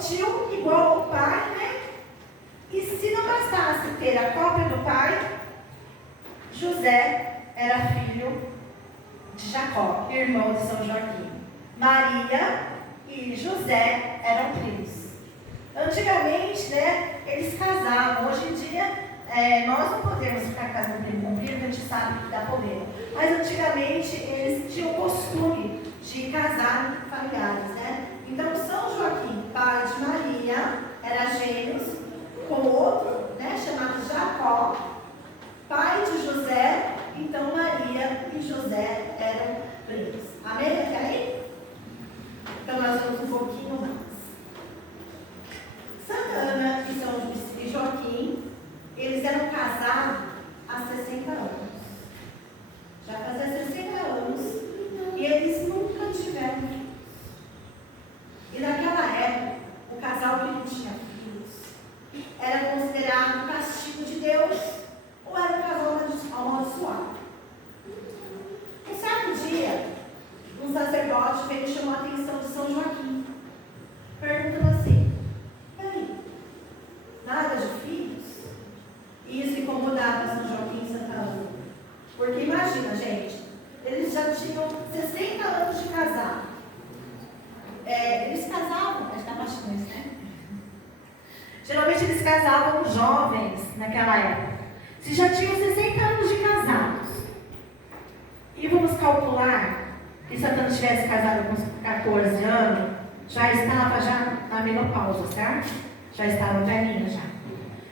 tio igual ao pai, né? E se não bastasse ter a cópia do pai, José era filho de Jacó, irmão de São Joaquim. Maria e José eram primos. Antigamente, né, eles casavam. Hoje em dia, nós não podemos ficar casando primo com primo, a gente sabe que dá problema. Mas antigamente, eles tinham o costume de casar familiares, né? Então, São Joaquim, pai de Maria, era gêmeos com outro, né, chamado Jacó, pai de José. Então, Maria e José eram primos. Amém? Até aí? Então, nós vamos um pouquinho mais. Santa Ana e Joaquim, eles eram casados há 60 anos. Já fazia 60 anos e eles nunca tiveram filhos. E naquela época, o casal que não tinha filhos era considerado castigo de Deus ou era um casal amaldiçoado. Um certo dia, um sacerdote veio e chamou a atenção de São Joaquim, perguntando assim: e aí, nada de filhos? E isso incomodava São Joaquim e Santa Ana. Porque imagina, gente, eles já tinham 60 anos de casado. Eles casavam, mas dá bastante, né? Geralmente eles casavam jovens naquela época. Se já tinham 60 anos de casados, e vamos calcular que Santa Ana tivesse casado com 14 anos, já estava na menopausa, certo? Já estava velhinha já.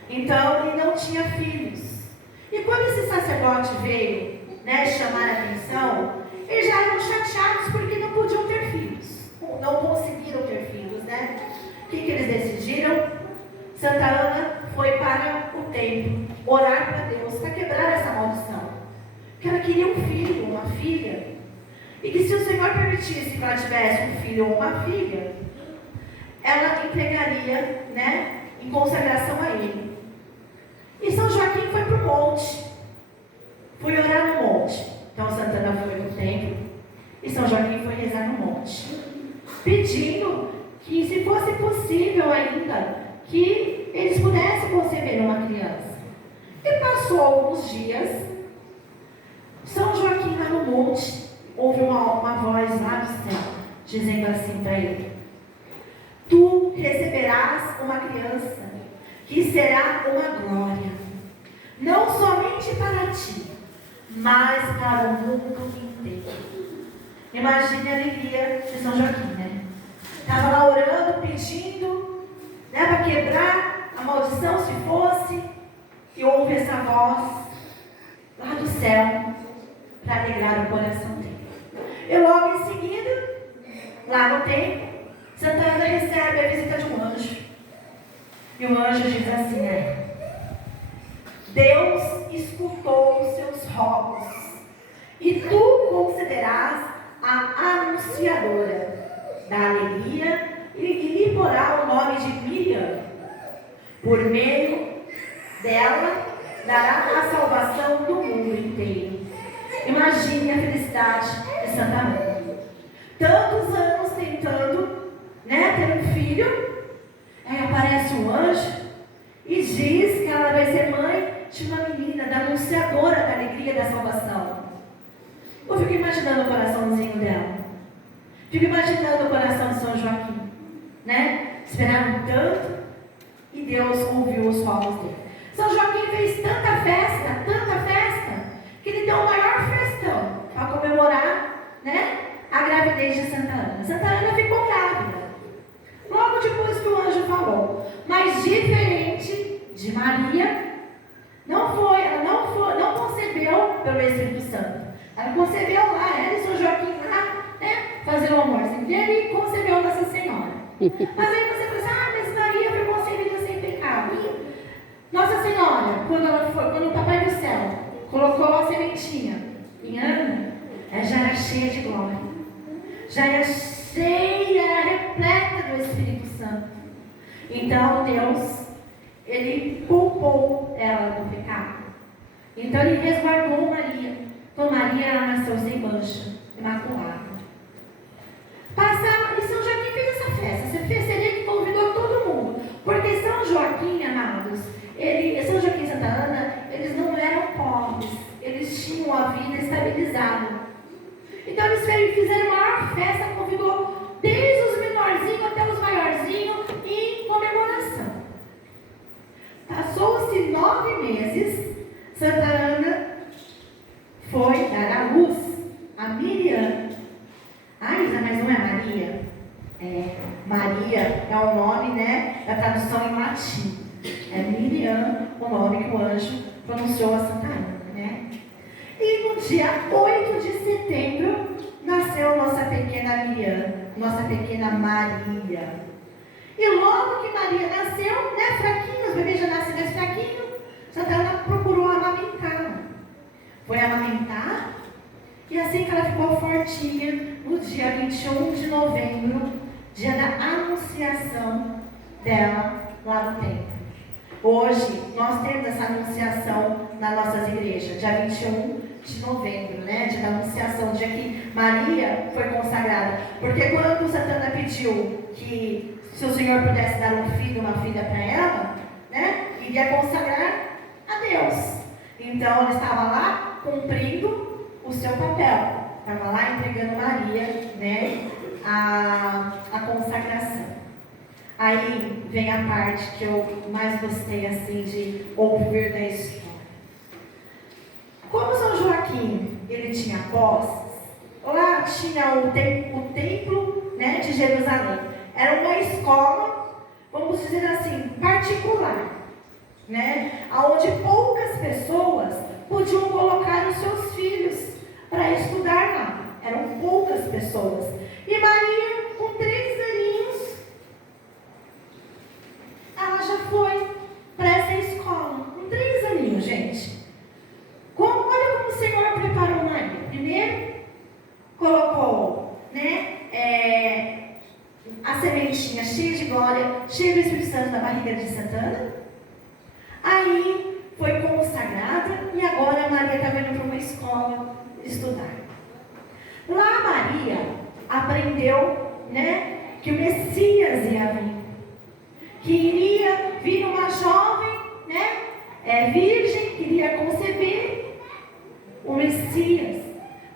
Então, ele não tinha filhos. E quando esse sacerdote veio, né, chamar a atenção, eles já eram chateados porque não podiam ter filhos. Não conseguiram ter filhos, né? O que eles decidiram? Santa Ana foi para o templo orar para Deus, para quebrar essa maldição. Que ela queria um filho, uma filha. E que se o Senhor permitisse que ela tivesse um filho ou uma filha, ela entregaria, né, em consagração a ele. E São Joaquim foi para o monte. Foi orar no monte. Então Santa Ana foi no templo e São Joaquim foi rezar no monte, pedindo que, se fosse possível ainda, que eles pudessem conceber uma criança. E passou alguns dias, São Joaquim lá no monte, ouve uma voz lá do céu, dizendo assim para ele: tu receberás uma criança, que será uma glória, não somente para ti, mas para o mundo inteiro. Imagine a alegria de São Joaquim, né? Estava lá orando, pedindo, né, para quebrar a maldição, se fosse, e ouve essa voz lá do céu, para alegrar o coração dele. E logo em seguida, lá no templo, Santa Ana recebe a visita de um anjo. E o anjo diz assim: Deus escutou os seus rogos, e tu considerás a anunciadora da alegria, e lhe porá o nome de Miriam. Por meio dela, dará a salvação do mundo inteiro. Imagine a felicidade de Santa Ana. Tantos anos tentando, né, ter um filho. Aí aparece um anjo e diz que ela vai ser mãe de uma menina, da anunciadora da alegria da salvação. Eu fico imaginando o coraçãozinho dela. Fico imaginando o coração de São Joaquim, né? Esperaram tanto e Deus ouviu os rogos dele. São Joaquim fez tanta festa, que ele deu o maior festão para comemorar, né, a gravidez de Santa Ana. Santa Ana ficou grávida logo depois que o anjo falou. Mas diferente de Maria, ela não concebeu pelo Espírito Santo. Ela concebeu lá, ela e São Joaquim lá, né, fazer o amorzinho dele, e concebeu Nossa Senhora. Mas aí você pensa: mas Maria foi concebida sem pecado. Nossa Senhora, quando o Papai do Céu colocou a sementinha em Ana, ela já era cheia de glória, já era cheia, era repleta do Espírito Santo. Então Deus, ele poupou ela do pecado. Então ele resguardou Maria. Então Maria nasceu sem mancha, imaculada. E São Joaquim fez essa festa. Essa festa que convidou todo é o nome, né, da tradução em latim. É Miriam o nome que o anjo pronunciou a Santa Ana, né? E no dia 8 de setembro, nasceu nossa pequena Miriam, nossa pequena Maria. E logo que Maria nasceu, né, fraquinho, os bebês já nascem mais fraquinho, Santa Ana procurou amamentar. Foi amamentar, e assim que ela ficou fortinha, no dia 21 de novembro, dia da anunciação dela lá no templo. Hoje, nós temos essa anunciação nas nossas igrejas, dia 21 de novembro, né? Dia da anunciação, dia que Maria foi consagrada. Porque quando Santana pediu que, se o Senhor pudesse dar um filho, uma filha para ela, né? Iria consagrar a Deus. Então, ela estava lá cumprindo o seu papel. Estava lá entregando Maria, né? A consagração. Aí vem a parte que eu mais gostei assim de ouvir da história. Como São Joaquim ele tinha posses, lá tinha o templo, né, de Jerusalém. Era uma escola, vamos dizer assim, particular, né, onde poucas pessoas podiam colocar os seus filhos para estudar lá. Eram poucas pessoas. E Maria, com 3 aninhos, ela já foi para essa escola, com 3 aninhos, gente. Olha como o Senhor preparou Maria. Primeiro, colocou, né, a sementinha cheia de glória, cheia do Espírito Santo na barriga de Santana. Aí foi consagrada e agora Maria está vindo para uma escola estudar. Lá Maria aprendeu, né, que o Messias ia vir. Que iria vir uma jovem, né, virgem, que iria conceber o Messias.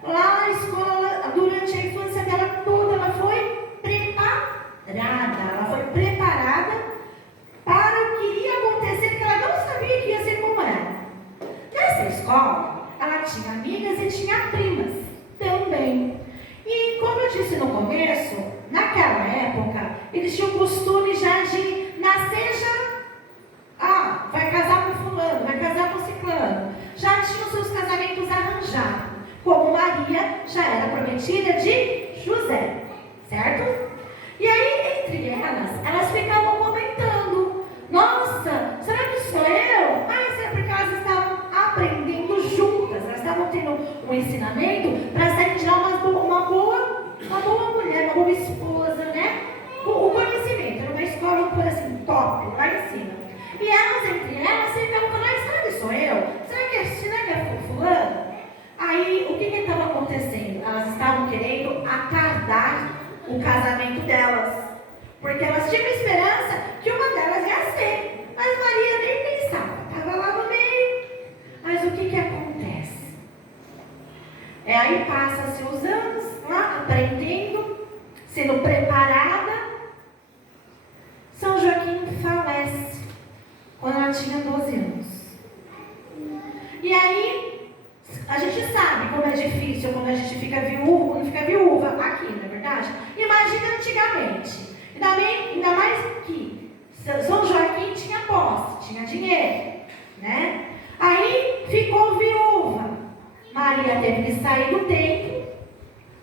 Lá na escola, durante a infância dela toda, ela foi preparada para o que iria acontecer, que ela não sabia que ia ser como era. Nessa escola, ela tinha amigas e tinha primas também. E como eu disse no começo, naquela época, eles tinham o costume já de nascer já, vai casar com fulano, vai casar com ciclano. Já tinham seus casamentos arranjados. Como Maria já era prometida de José, certo? E aí, entre elas ficavam comentando: nossa, será que sou eu? Será porque elas estavam aprendendo juntas, elas estavam tendo um ensinamento para serem já uma boa mulher, uma boa esposa, né? O conhecimento, era uma escola, por assim, top, lá em cima. E elas, entre elas, ficavam falando: será que sou eu? Será que é fulano? Aí, o que estava acontecendo? Elas estavam querendo atardar o casamento delas. Porque elas tinham esperança que uma delas ia ser. Mas Maria nem pensava, estava lá no meio. Mas o que acontece? Aí passa-se os anos, lá, aprendendo, sendo preparada. São Joaquim falece quando ela tinha 12 anos. E aí, a gente sabe como é difícil quando a gente fica viúva, não fica viúva aqui, não é verdade? Imagina antigamente. Ainda mais que São Joaquim tinha posse, tinha dinheiro, né? Aí ficou viúva. Maria teve que sair do templo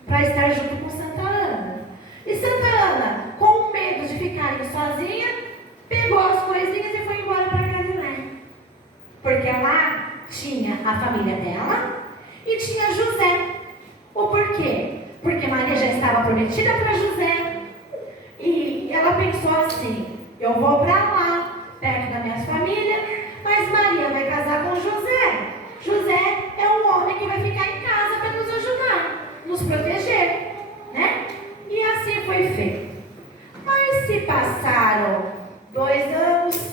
para estar junto com Santa Ana. E Santa Ana, com medo de ficar sozinha, pegou as coisinhas e foi embora para Galiléia. Porque lá tinha a família dela e tinha José. O porquê? Porque Maria já estava prometida para José. E ela pensou assim: eu vou para lá, perto da minha família, mas Maria vai casar com José. José é um homem que vai ficar em casa para nos ajudar, nos proteger, né? E assim foi feito. Mas se passaram 2 anos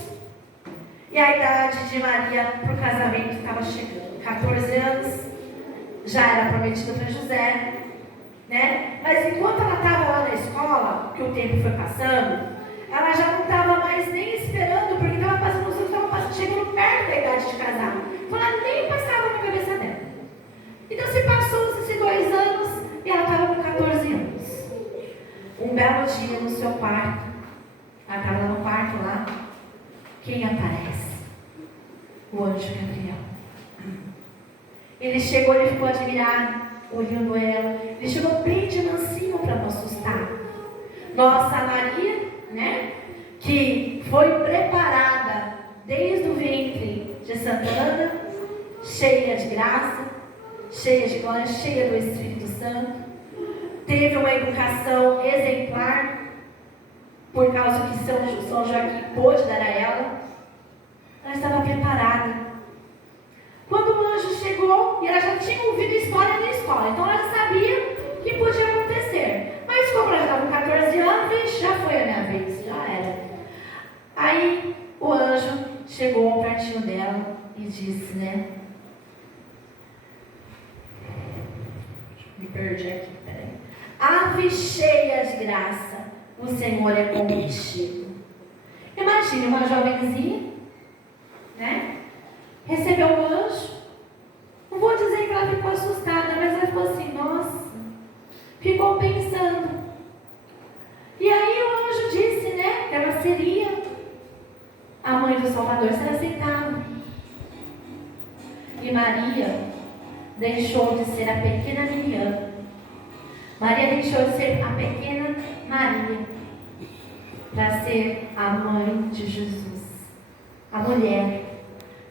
e a idade de Maria para o casamento estava chegando. 14 anos, já era prometido para José, né? Mas enquanto ela estava lá na escola, que o tempo foi passando, ela já não estava mais nem esperando, porque estava passando, os anos estavam chegando perto da idade de casar. Então ela nem passava na cabeça dela. Então se passou esses 2 anos e ela estava com 14 anos. Um belo dia no seu quarto, anjo Gabriel. Ele chegou, ele ficou admirado, olhando ela. Ele chegou bem de mansinho para não assustar. Nossa Maria, né? Que foi preparada desde o ventre de Santa Ana, cheia de graça, cheia de glória, cheia do Espírito Santo. Teve uma educação exemplar, por causa que São Joaquim pôde dar a ela. Ela estava preparada. Quando o anjo chegou, e ela já tinha ouvido história na escola, então ela sabia que podia acontecer. Mas como ela já estava com 14 anos, já foi a minha vez, já era. Aí o anjo chegou pertinho dela e disse, né? Me perdi aqui, peraí. Ave cheia de graça, o Senhor é contigo. Imagine uma jovenzinha, né? Recebeu um anjo. Não vou dizer que ela ficou assustada, mas ela ficou assim, nossa. Ficou pensando. E aí o anjo disse, né? Que ela seria a mãe do Salvador, se ela aceitava. E Maria deixou de ser a pequena Miriam. Maria deixou de ser a pequena Maria para ser a mãe de Jesus. A mulher,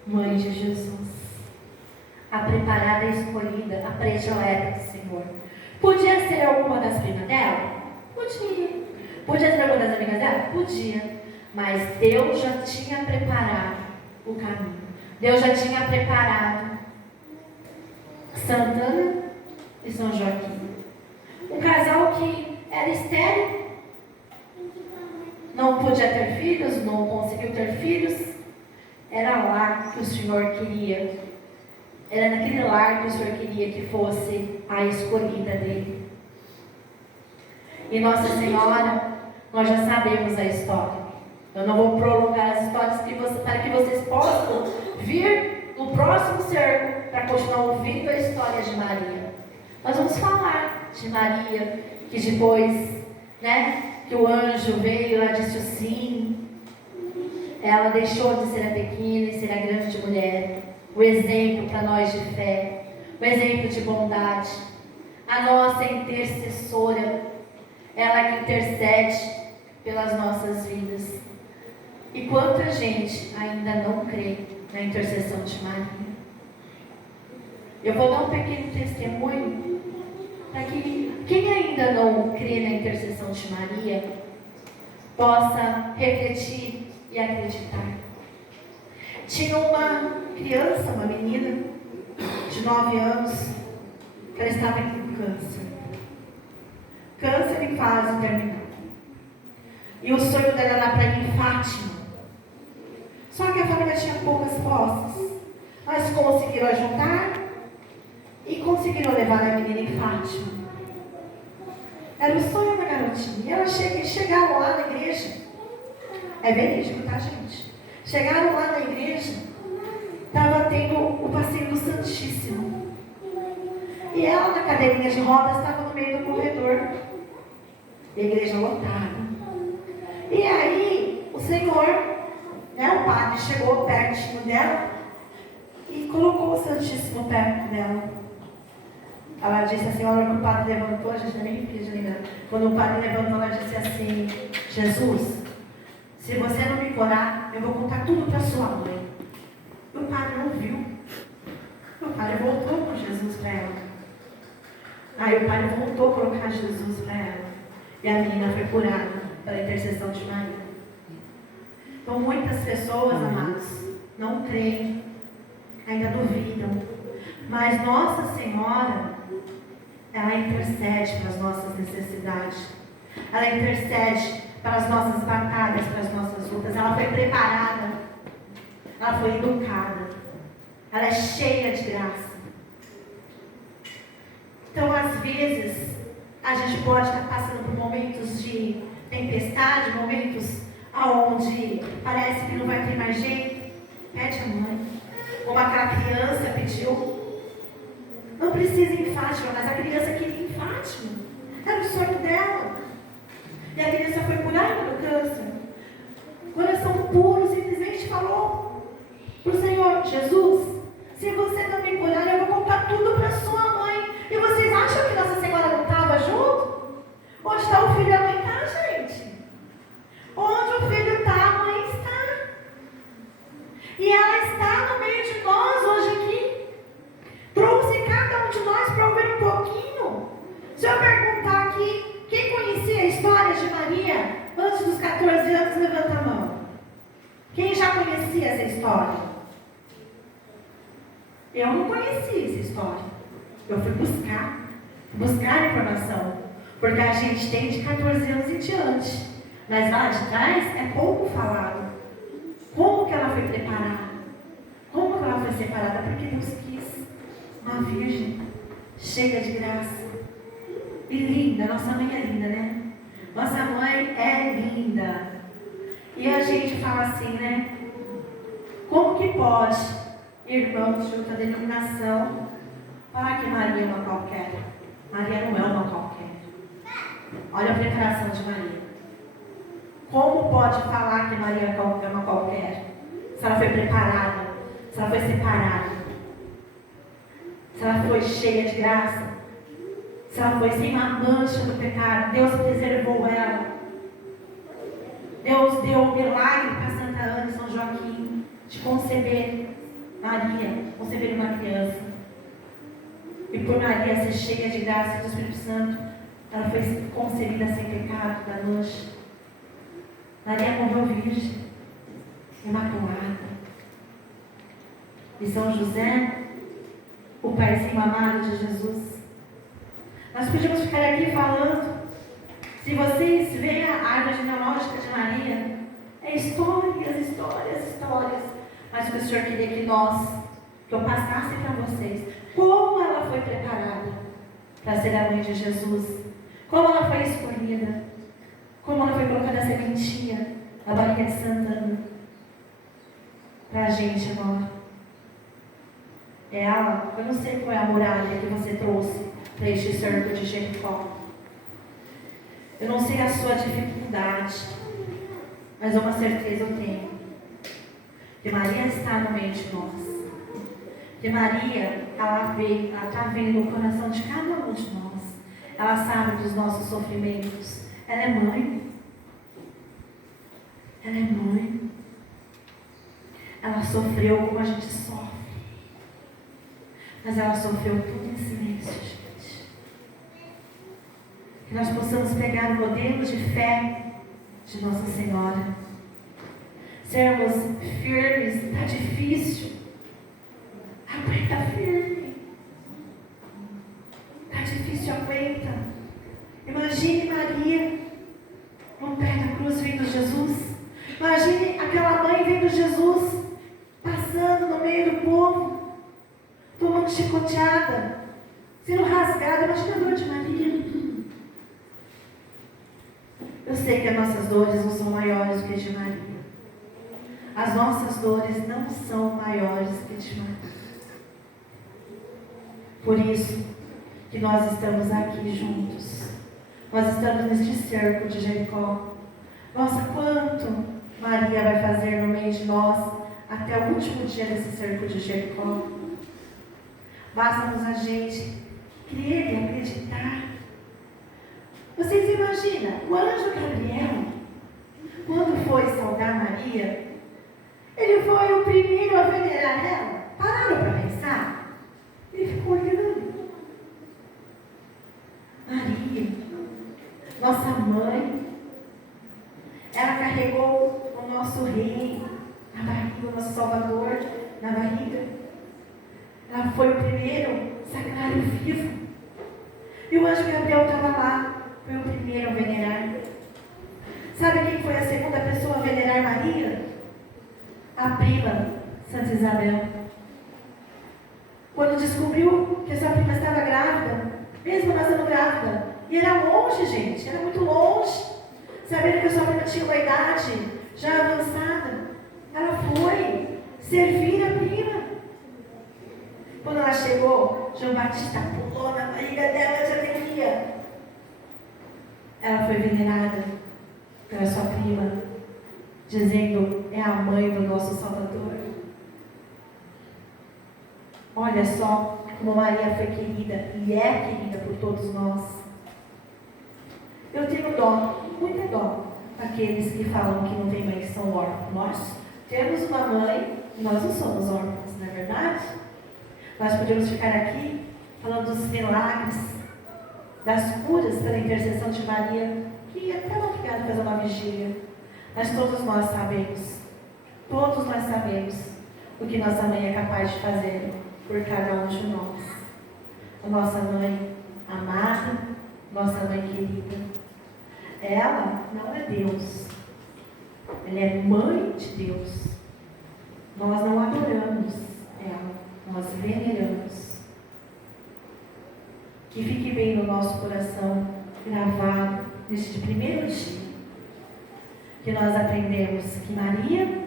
mãe de Jesus. A preparada e escolhida, a predileta do Senhor. Podia ser alguma das primas dela? Podia. Podia ser alguma das amigas dela? Podia. Mas Deus já tinha preparado o caminho. Deus já tinha preparado Santana e São Joaquim. Um casal que era estéril, não podia ter filhos, não conseguiu ter filhos. Era lá que o Senhor queria. Era naquele lar que o Senhor queria que fosse a escolhida dele. E Nossa Senhora, nós já sabemos a história. Eu não vou prolongar as histórias para que vocês possam vir no próximo cerco para continuar ouvindo a história de Maria. Nós vamos falar de Maria, que depois, né, que o anjo veio, ela disse o sim. Ela deixou de ser a pequena e ser a grande mulher. O exemplo para nós de fé, o exemplo de bondade, a nossa intercessora, ela que intercede pelas nossas vidas. E quanta gente ainda não crê na intercessão de Maria. Eu vou dar um pequeno testemunho para que quem ainda não crê na intercessão de Maria possa refletir e acreditar. Tinha uma criança, uma menina de 9 anos, que ela estava com câncer. Câncer em fase terminal. E o sonho dela era para ir em Fátima. Só que a família tinha poucas posses. Mas conseguiram ajuntar e conseguiram levar a menina em Fátima. Era o sonho da garotinha. E ela chegaram lá na igreja. É verídico, tá, gente? Chegaram lá na igreja, estava tendo o passeio do Santíssimo. E ela, na cadeirinha de rodas, estava no meio do corredor. E a igreja lotada. E aí, o Senhor, né, o padre, chegou pertinho dela e colocou o Santíssimo perto dela. Ela disse assim, a hora que o padre levantou, a gente nem quis lembrar. Quando o padre levantou, ela disse assim, Jesus, se você não me curar, eu vou contar tudo para sua mãe. E o padre não viu. O padre voltou com Jesus para ela. Aí o padre voltou a colocar Jesus para ela. E a menina foi curada pela intercessão de Maria. Então muitas pessoas, amados, não creem, ainda duvidam. Mas Nossa Senhora, ela intercede para as nossas necessidades. Ela intercede para as nossas batalhas, para as nossas lutas. Ela foi preparada. Ela foi educada. Ela é cheia de graça. Então, às vezes, a gente pode estar passando por momentos de tempestade, momentos onde parece que não vai ter mais jeito. Pede a mãe. Como aquela criança pediu. Não precisa ir em Fátima, mas a criança queria ir em Fátima. Era o sonho dela. E a criança foi curada do câncer. Coração puro, simplesmente falou para o Senhor, de Jesus? Se você não me curar, eu vou contar tudo para sua mãe. E vocês acham que Nossa Senhora não estava junto? Onde está o filho? A mãe está, gente. Onde o filho está, a mãe está. E ela está no meio de nós hoje aqui. Trouxe cada um de nós para ouvir um pouquinho. Se eu perguntar aqui, quem conhecia a história de Maria antes dos 14 anos, levanta a mão. Quem já conhecia essa história? Eu não conhecia essa história. Eu fui buscar informação. Porque a gente tem de 14 anos em diante. Mas lá de trás é pouco falado. Como que ela foi preparada? Como que ela foi separada? Porque Deus quis uma virgem cheia de graça. E linda. Nossa mãe é linda, né? Nossa mãe é linda. E a gente fala assim, né? Como que pode, irmãos de outra denominação, falar que Maria é uma qualquer? Maria não é uma qualquer. Olha a preparação de Maria. Como pode falar que Maria é uma qualquer? Se ela foi preparada, se ela foi separada, se ela foi cheia de graça, se ela foi sem uma mancha do pecado, Deus preservou ela. Deus deu um milagre para Santa Ana e São Joaquim de conceber Maria, conceber uma criança. E por Maria ser cheia de graça do Espírito Santo, ela foi concebida sem pecado da mancha. Maria morreu virgem, imaculada. E São José, o paizinho amado de Jesus. Nós podíamos ficar aqui falando. Se vocês veem a árvore genealógica de Maria, é histórias. Mas o que o Senhor queria que eu passasse para vocês, como ela foi preparada para ser a mãe de Jesus, como ela foi escolhida, como ela foi colocada a sementinha na barriga de Santana, para a gente agora. Ela, eu não sei qual é a muralha que você trouxe para este cerco de Jericó. Eu não sei a sua dificuldade, mas uma certeza eu tenho. Que Maria está no meio de nós. Que Maria, ela está vendo o coração de cada um de nós. Ela sabe dos nossos sofrimentos. Ela é mãe. Ela é mãe. Ela sofreu como a gente sofre. Mas ela sofreu tudo em silêncio, gente. Que nós possamos pegar o modelo de fé de Nossa Senhora. Sermos firmes. Está difícil. Aguenta firme. Está difícil, aguenta. Imagine Maria no pé da cruz vendo Jesus. Imagine aquela mãe vendo Jesus passando no meio do povo, tomando chicoteada, sendo rasgada. Imagina a dor de Maria. Eu sei que as nossas dores não são maiores do que a de Maria. As nossas dores não são maiores do que a de Maria. Por isso que nós estamos aqui juntos. Nós estamos neste cerco de Jericó. Nossa, quanto Maria vai fazer no meio de nós até o último dia desse cerco de Jericó. Basta-nos a gente crer e acreditar. Vocês imaginam, o anjo Gabriel, quando foi saudar Maria, ele foi o primeiro a venerar ela. Pararam para pensar? Ele ficou olhando. Maria, nossa mãe, ela carregou o nosso rei na barriga, o nosso Salvador na barriga. Ela foi o primeiro sacrário vivo. E o anjo Gabriel estava lá. Foi o primeiro a venerar. Sabe quem foi a segunda pessoa a venerar Maria? A prima, Santa Isabel. Quando descobriu que a sua prima estava grávida, mesmo nascendo grávida, e era longe, gente, era muito longe, sabendo que a sua prima tinha uma idade já avançada, ela foi servir a prima. Quando ela chegou, João Batista pulou na barriga dela de alegria. Ela foi venerada pela sua prima, dizendo: é a mãe do nosso Salvador. Olha só como Maria foi querida e é querida por todos nós. Eu tenho dó, muita dó, daqueles que falam que não tem mãe, que são órfãos. Nós temos uma mãe e nós não somos órfãos, não é verdade? Nós podemos ficar aqui falando dos milagres, das curas pela intercessão de Maria, que até não obrigada a fazer uma vigília. Mas todos nós sabemos o que nossa mãe é capaz de fazer por cada um de nós. A nossa mãe amada, nossa mãe querida. Ela não é Deus, ela é mãe de Deus. Nós não adoramos ela, nós veneramos. Que fique bem no nosso coração, gravado neste primeiro dia, que nós aprendemos que Maria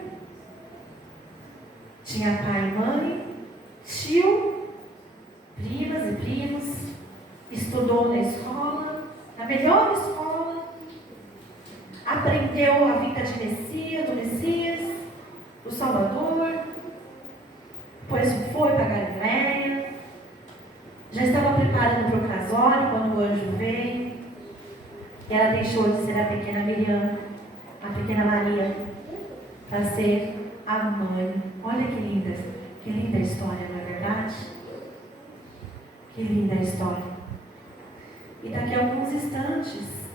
tinha pai e mãe, tio, primas e primos, estudou na escola, na melhor escola, aprendeu a vida de do Messias, do Salvador, depois foi para Galiléia, já estava preparando para o casório quando o anjo veio, e ela deixou de ser a pequena Miriam, a pequena Maria, para ser a mãe. Olha que linda história, não é verdade? Que linda história. E daqui a alguns instantes,